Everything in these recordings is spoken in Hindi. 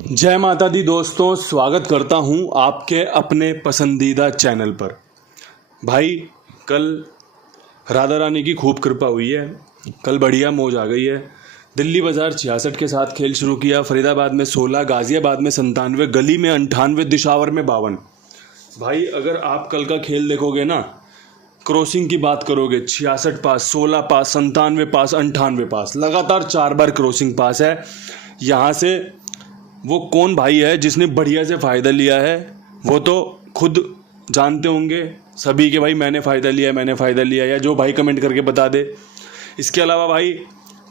जय माता दी दोस्तों, स्वागत करता हूं आपके अपने पसंदीदा चैनल पर। भाई कल राधा रानी की खूब कृपा हुई है। कल बढ़िया मौज आ गई है। दिल्ली बाज़ार 66 के साथ खेल शुरू किया। फरीदाबाद में 16, गाज़ियाबाद में 97, गली में 98, दिशावर में 52। भाई अगर आप कल का खेल देखोगे ना, क्रॉसिंग की बात करोगे, 66 पास, 16 पास, 97 पास, 98 पास, लगातार 4 बार क्रॉसिंग पास है। यहाँ से वो कौन भाई है जिसने बढ़िया से फ़ायदा लिया है, वो तो खुद जानते होंगे सभी के भाई मैंने फ़ायदा लिया, या जो भाई कमेंट करके बता दे। इसके अलावा भाई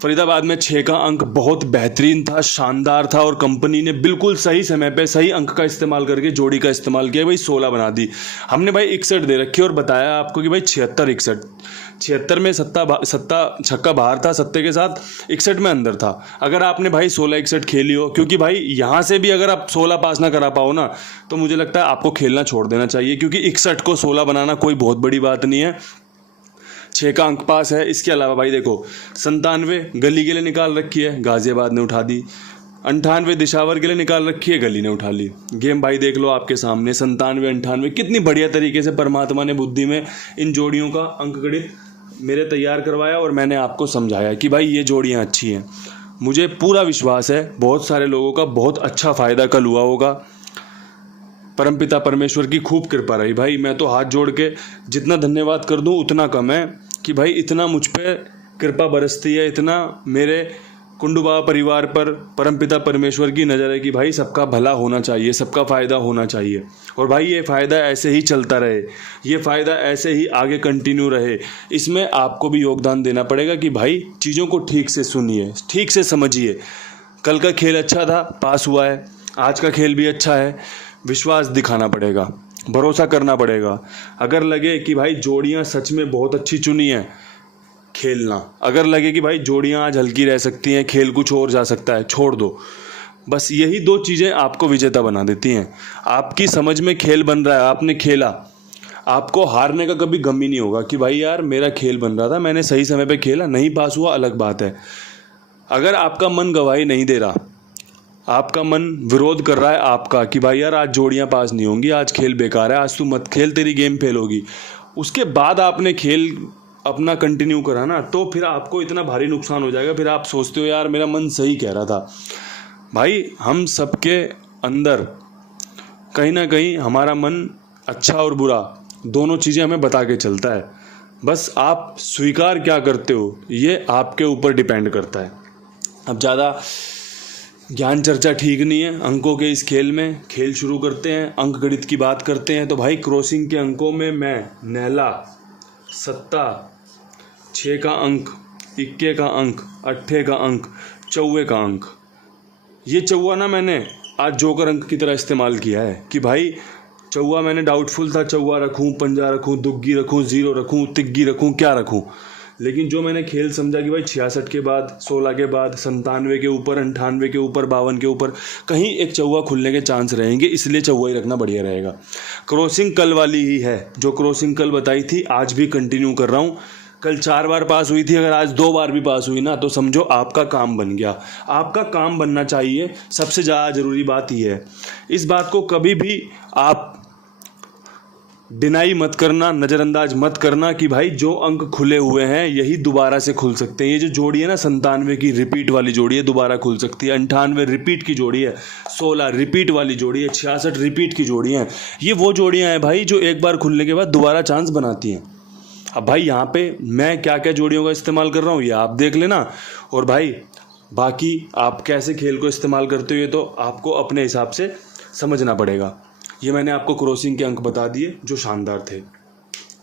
फरीदाबाद में 6 का अंक बहुत बेहतरीन था, शानदार था, और कंपनी ने बिल्कुल सही समय पे सही अंक का इस्तेमाल करके जोड़ी का इस्तेमाल किया भाई, 16 बना दी। हमने भाई 61 दे रखी और बताया आपको कि भाई 76 में सत्ता छक्का बाहर था, सत्ते के साथ 61 में अंदर था। अगर आपने भाई 16-61 खेली हो, क्योंकि भाई यहाँ से भी अगर आप 16 पास ना करा पाओ ना, तो मुझे लगता है आपको खेलना छोड़ देना चाहिए, क्योंकि 61 को 16 बनाना कोई बहुत बड़ी बात नहीं है। 6 का अंक पास है। इसके अलावा भाई देखो, 97 गली के लिए निकाल रखी है, गाज़ियाबाद ने उठा दी। 98 दिशावर के लिए निकाल रखी है, गली ने उठा ली। गेम भाई देख लो आपके सामने, 97-98 कितनी बढ़िया तरीके से परमात्मा ने बुद्धि में इन जोड़ियों का अंक गणित मेरे तैयार करवाया, और मैंने आपको समझाया कि भाई ये जोड़ियाँ अच्छी हैं। मुझे पूरा विश्वास है बहुत सारे लोगों का बहुत अच्छा फ़ायदा कल हुआ होगा। परमपिता परमेश्वर की खूब कृपा रही भाई। मैं तो हाथ जोड़ के जितना धन्यवाद कर दूं उतना कम है, कि भाई इतना मुझ पे कृपा बरसती है, इतना मेरे कुंडू बाबा परिवार पर परमपिता परमेश्वर की नज़र है कि भाई सबका भला होना चाहिए, सबका फ़ायदा होना चाहिए। और भाई ये फ़ायदा ऐसे ही चलता रहे, ये फ़ायदा ऐसे ही आगे कंटिन्यू रहे। इसमें आपको भी योगदान देना पड़ेगा कि भाई चीज़ों को ठीक से सुनिए, ठीक से समझिए। कल का खेल अच्छा था, पास हुआ है, आज का खेल भी अच्छा है। विश्वास दिखाना पड़ेगा, भरोसा करना पड़ेगा। अगर लगे कि भाई जोड़ियाँ सच में बहुत अच्छी चुनी हैं, खेलना। अगर लगे कि भाई जोड़ियाँ आज हल्की रह सकती हैं, खेल कुछ और जा सकता है, छोड़ दो। बस यही 2 चीज़ें आपको विजेता बना देती हैं। आपकी समझ में खेल बन रहा है, आपने खेला, आपको हारने का कभी गम ही नहीं होगा कि भाई यार मेरा खेल बन रहा था, मैंने सही समय पे खेला, नहीं पास हुआ अलग बात है। अगर आपका मन गवाही नहीं दे रहा, आपका मन विरोध कर रहा है आपका कि भाई यार आज जोड़ियाँ पास नहीं होंगी, आज खेल बेकार है, आज तू मत खेल, तेरी गेम फेल होगी, उसके बाद आपने खेल अपना कंटिन्यू करा ना, तो फिर आपको इतना भारी नुकसान हो जाएगा। फिर आप सोचते हो यार मेरा मन सही कह रहा था। भाई हम सबके अंदर कहीं ना कहीं हमारा मन अच्छा और बुरा दोनों चीज़ें हमें बता के चलता है। बस आप स्वीकार क्या करते हो ये आपके ऊपर डिपेंड करता है। अब ज़्यादा ज्ञान चर्चा ठीक नहीं है अंकों के इस खेल में। खेल शुरू करते हैं, अंक गणित की बात करते हैं। तो भाई क्रॉसिंग के अंकों में मैं नैला, सत्ता, 6 का अंक, 21 का अंक, 8 का अंक, 24 का अंक, ये चौवा ना मैंने आज जोकर अंक की तरह इस्तेमाल किया है कि भाई चौवा मैंने डाउटफुल था, चौवा रखूं, पंजा रखूं, दुग्गी रखूं, 0 रखूं, तिग्गी रखूं, क्या रखूं। लेकिन जो मैंने खेल समझा कि भाई 66 के बाद, 16 के बाद, 97 के ऊपर, 98 के ऊपर, 52 के ऊपर कहीं एक चौवा खुलने के चांस रहेंगे, इसलिए चौवा ही रखना बढ़िया रहेगा। क्रॉसिंग कल वाली ही है, जो क्रॉसिंग कल बताई थी आज भी कंटिन्यू कर रहा हूँ। कल 4 बार पास हुई थी, अगर आज 2 बार भी पास हुई ना, तो समझो आपका काम बन गया। आपका काम बनना चाहिए, सबसे ज़्यादा ज़रूरी बात यह है। इस बात को कभी भी आप डिनाई मत करना, नज़रअंदाज मत करना कि भाई जो अंक खुले हुए हैं यही दोबारा से खुल सकते हैं। ये जो जोड़ी है ना, 97 की रिपीट वाली जोड़ी है, दोबारा खुल सकती है। 98 रिपीट की जोड़ी है, 16 रिपीट वाली जोड़ी है, 66 रिपीट की जोड़ी हैं। ये वो जोड़ियां हैं भाई जो एक बार खुलने के बाद दोबारा चांस बनाती हैं। अब भाई यहाँ पे मैं क्या क्या जोड़ियों का इस्तेमाल कर रहा हूँ ये आप देख लेना, और भाई बाकी आप कैसे खेल को इस्तेमाल करते हो ये तो आपको अपने हिसाब से समझना पड़ेगा। ये मैंने आपको क्रॉसिंग के अंक बता दिए जो शानदार थे।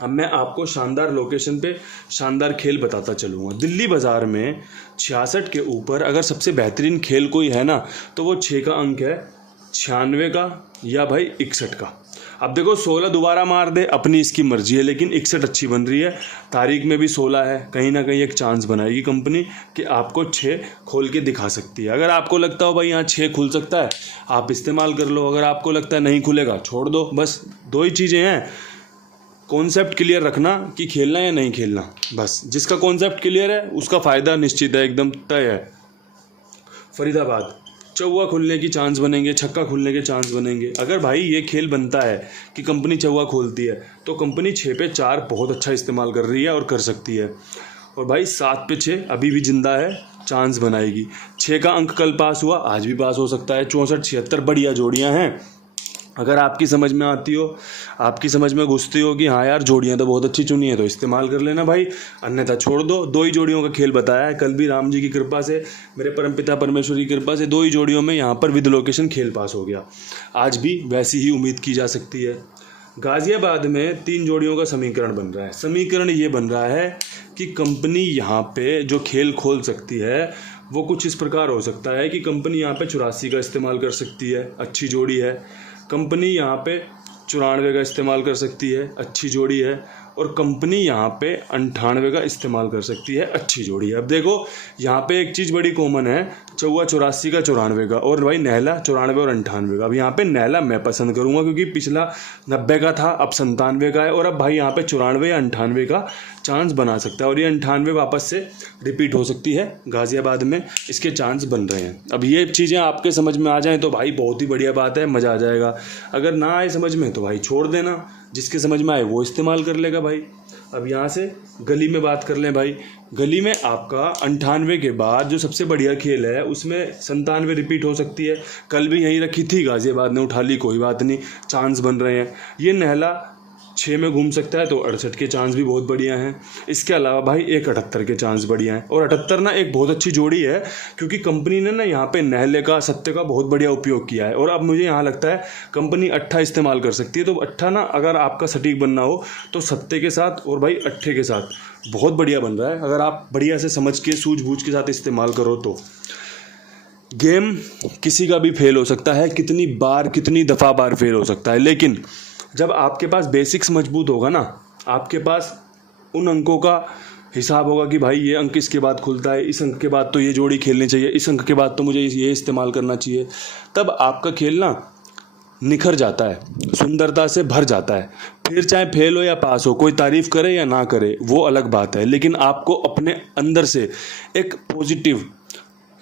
अब मैं आपको शानदार लोकेशन पे शानदार खेल बताता चलूँगा। दिल्ली बाज़ार में 66 के ऊपर अगर सबसे बेहतरीन खेल कोई है ना, तो वो 6 का अंक है, 96 का या भाई 61 का। अब देखो 16 दोबारा मार दे, अपनी इसकी मर्जी है, लेकिन 61 अच्छी बन रही है। तारीख में भी 16 है, कहीं ना कहीं एक चांस बनाएगी कंपनी कि आपको 6 खोल के दिखा सकती है। अगर आपको लगता हो भाई यहाँ 6 खुल सकता है, आप इस्तेमाल कर लो। अगर आपको लगता है नहीं खुलेगा, छोड़ दो। बस 2 ही चीज़ें हैं, कॉन्सेप्ट क्लियर रखना कि खेलना या नहीं खेलना। बस जिसका कॉन्सेप्ट क्लियर है उसका फ़ायदा निश्चित है, एकदम तय है। फरीदाबाद चौवा खुलने की चांस बनेंगे, छक्का खुलने के चांस बनेंगे। अगर भाई ये खेल बनता है कि कंपनी चौवा खोलती है तो कंपनी 6 पे 4 बहुत अच्छा इस्तेमाल कर रही है और कर सकती है। और भाई 7 पे 6 अभी भी जिंदा है, चांस बनाएगी। 6 का अंक कल पास हुआ, आज भी पास हो सकता है। 64 76 बढ़िया जोड़ियां हैं। अगर आपकी समझ में आती हो, आपकी समझ में घुसती हो कि हाँ यार जोड़ियाँ तो बहुत अच्छी चुनी है तो इस्तेमाल कर लेना भाई, अन्यथा छोड़ दो। 2 ही जोड़ियों का खेल बताया है कल भी, राम जी की कृपा से, मेरे परमपिता परमेश्वर की कृपा से 2 ही जोड़ियों में यहाँ पर विद लोकेशन खेल पास हो गया। आज भी वैसी ही उम्मीद की जा सकती है। गाजियाबाद में 3 जोड़ियों का समीकरण बन रहा है। समीकरण ये बन रहा है कि कंपनी यहाँ पे जो खेल खोल सकती है वो कुछ इस प्रकार हो सकता है कि कंपनी यहाँ पे 84 का इस्तेमाल कर सकती है, अच्छी जोड़ी है। कंपनी यहाँ पे 94 का इस्तेमाल कर सकती है, अच्छी जोड़ी है। और कंपनी यहाँ पे 98 का इस्तेमाल कर सकती है, अच्छी जोड़ी है। अब देखो यहाँ पे एक चीज़ बड़ी कॉमन है, चौवा 84 का, 94 का, और भाई नहला 94 और 98 का। अब यहाँ पे नहला मैं पसंद करूँगा क्योंकि पिछला 90 का था, अब 97 का है, और अब भाई यहाँ पे 94 या 98 का चांस बना सकता है। और ये 98 वापस से रिपीट हो सकती है, गाजियाबाद में इसके चांस बन रहे हैं। अब ये चीज़ें आपके समझ में आ जाएँ तो भाई बहुत ही बढ़िया बात है, मज़ा आ जाएगा। अगर ना आए समझ में तो भाई छोड़ देना, जिसके समझ में आए वो इस्तेमाल कर लेगा भाई। अब यहाँ से गली में बात कर लें भाई। गली में आपका 98 के बाद जो सबसे बढ़िया खेल है उसमें 97 रिपीट हो सकती है। कल भी यहीं रखी थी, गाजियाबाद ने उठा ली, कोई बात नहीं, चांस बन रहे हैं। ये नहला 6 में घूम सकता है तो 68 के चांस भी बहुत बढ़िया हैं। इसके अलावा भाई एक 78 के चांस बढ़िया हैं। और 78 ना एक बहुत अच्छी जोड़ी है क्योंकि कंपनी ने ना यहाँ पे नहले का, सत्ते का बहुत बढ़िया उपयोग किया है। और अब मुझे यहाँ लगता है कंपनी 8 इस्तेमाल कर सकती है। तो 8 ना अगर आपका सटीक बनना हो तो सत्ते के साथ और भाई 8 के साथ बहुत बढ़िया बन रहा है। अगर आप बढ़िया से समझ के, सूझबूझ के साथ इस्तेमाल करो तो गेम किसी का भी फेल हो सकता है, कितनी बार, कितनी दफ़ा बार फेल हो सकता है। लेकिन जब आपके पास बेसिक्स मजबूत होगा ना, आपके पास उन अंकों का हिसाब होगा कि भाई ये अंक इसके बाद खुलता है, इस अंक के बाद तो ये जोड़ी खेलनी चाहिए, इस अंक के बाद तो मुझे ये इस्तेमाल करना चाहिए, तब आपका खेल ना निखर जाता है, सुंदरता से भर जाता है। फिर चाहे फेल हो या पास हो, कोई तारीफ़ करे या ना करे वो अलग बात है, लेकिन आपको अपने अंदर से एक पॉजिटिव,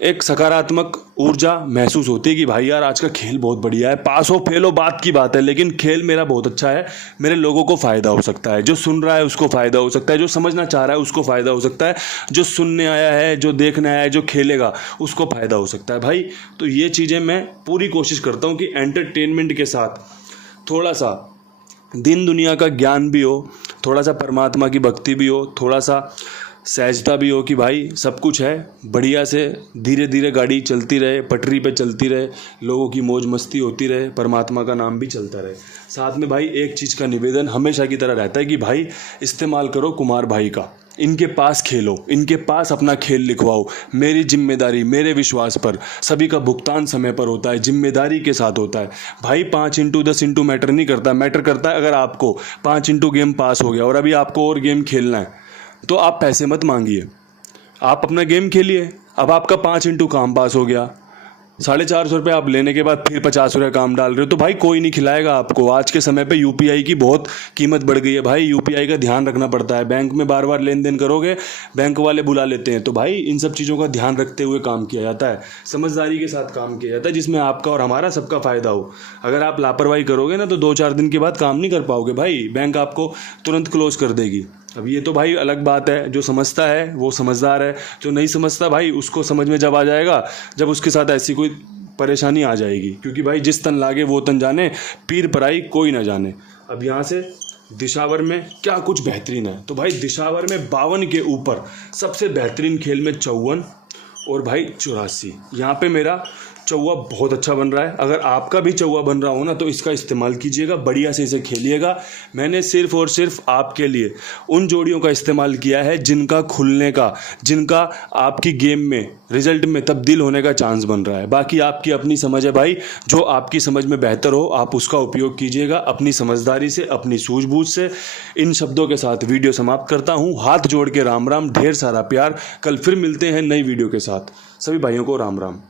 एक सकारात्मक ऊर्जा महसूस होती है कि भाई यार आज का खेल बहुत बढ़िया है। पास हो फेल हो बात की बात है, लेकिन खेल मेरा बहुत अच्छा है, मेरे लोगों को फ़ायदा हो सकता है, जो सुन रहा है उसको फ़ायदा हो सकता है, जो समझना चाह रहा है उसको फ़ायदा हो सकता है, जो सुनने आया है, जो देखने आया है, जो खेलेगा उसको फ़ायदा हो सकता है भाई। तो ये चीज़ें मैं पूरी कोशिश करता हूँ कि एंटरटेनमेंट के साथ थोड़ा सा दिन दुनिया का ज्ञान भी हो, थोड़ा सा परमात्मा की भक्ति भी हो, थोड़ा सा सहजता भी हो कि भाई सब कुछ है, बढ़िया से धीरे धीरे गाड़ी चलती रहे, पटरी पे चलती रहे, लोगों की मौज मस्ती होती रहे, परमात्मा का नाम भी चलता रहे। साथ में भाई एक चीज़ का निवेदन हमेशा की तरह रहता है कि भाई इस्तेमाल करो कुमार भाई का, इनके पास खेलो, इनके पास अपना खेल लिखवाओ। मेरी जिम्मेदारी, मेरे विश्वास पर, सभी का भुगतान समय पर होता है, जिम्मेदारी के साथ होता है भाई। 5 इंटू 10 इंटू मैटर नहीं करता, मैटर करता है अगर आपको 5 इंटू गेम पास हो गया और अभी आपको और गेम खेलना है तो आप पैसे मत मांगिए, आप अपना गेम खेलिए। अब आपका 5 इंटू काम पास हो गया, 450 रुपये आप लेने के बाद फिर 50 रुपये काम डाल रहे हो तो भाई कोई नहीं खिलाएगा आपको। आज के समय पे यूपीआई की बहुत कीमत बढ़ गई है भाई, यूपीआई का ध्यान रखना पड़ता है। बैंक में बार बार लेन देन करोगे, बैंक वाले बुला लेते हैं। तो भाई इन सब चीज़ों का ध्यान रखते हुए काम किया जाता है, समझदारी के साथ काम किया जाता है, जिसमें आपका और हमारा सबका फ़ायदा हो। अगर आप लापरवाही करोगे ना तो 2-4 दिन के बाद काम नहीं कर पाओगे भाई, बैंक आपको तुरंत क्लोज कर देगी। अब ये तो भाई अलग बात है, जो समझता है वो समझदार है, जो नहीं समझता भाई उसको समझ में जब आ जाएगा जब उसके साथ ऐसी कोई परेशानी आ जाएगी। क्योंकि भाई जिस तन लागे वो तन जाने, पीर पराई कोई ना जाने। अब यहाँ से दिशावर में क्या कुछ बेहतरीन है, तो भाई दिशावर में 52 के ऊपर सबसे बेहतरीन खेल में 54 और भाई 84। यहाँ पे मेरा चौवा बहुत अच्छा बन रहा है। अगर आपका भी चौवा बन रहा हो ना तो इसका इस्तेमाल कीजिएगा, बढ़िया से इसे खेलिएगा। मैंने सिर्फ और सिर्फ आपके लिए उन जोड़ियों का इस्तेमाल किया है जिनका खुलने का, जिनका आपकी गेम में, रिजल्ट में तब्दील होने का चांस बन रहा है। बाकी आपकी अपनी समझ है भाई, जो आपकी समझ में बेहतर हो आप उसका उपयोग कीजिएगा, अपनी समझदारी से, अपनी सूझबूझ से। इन शब्दों के साथ वीडियो समाप्त करता हूँ। हाथ जोड़ के राम राम, ढेर सारा प्यार। कल फिर मिलते हैं नई वीडियो के साथ। सभी भाइयों को राम राम।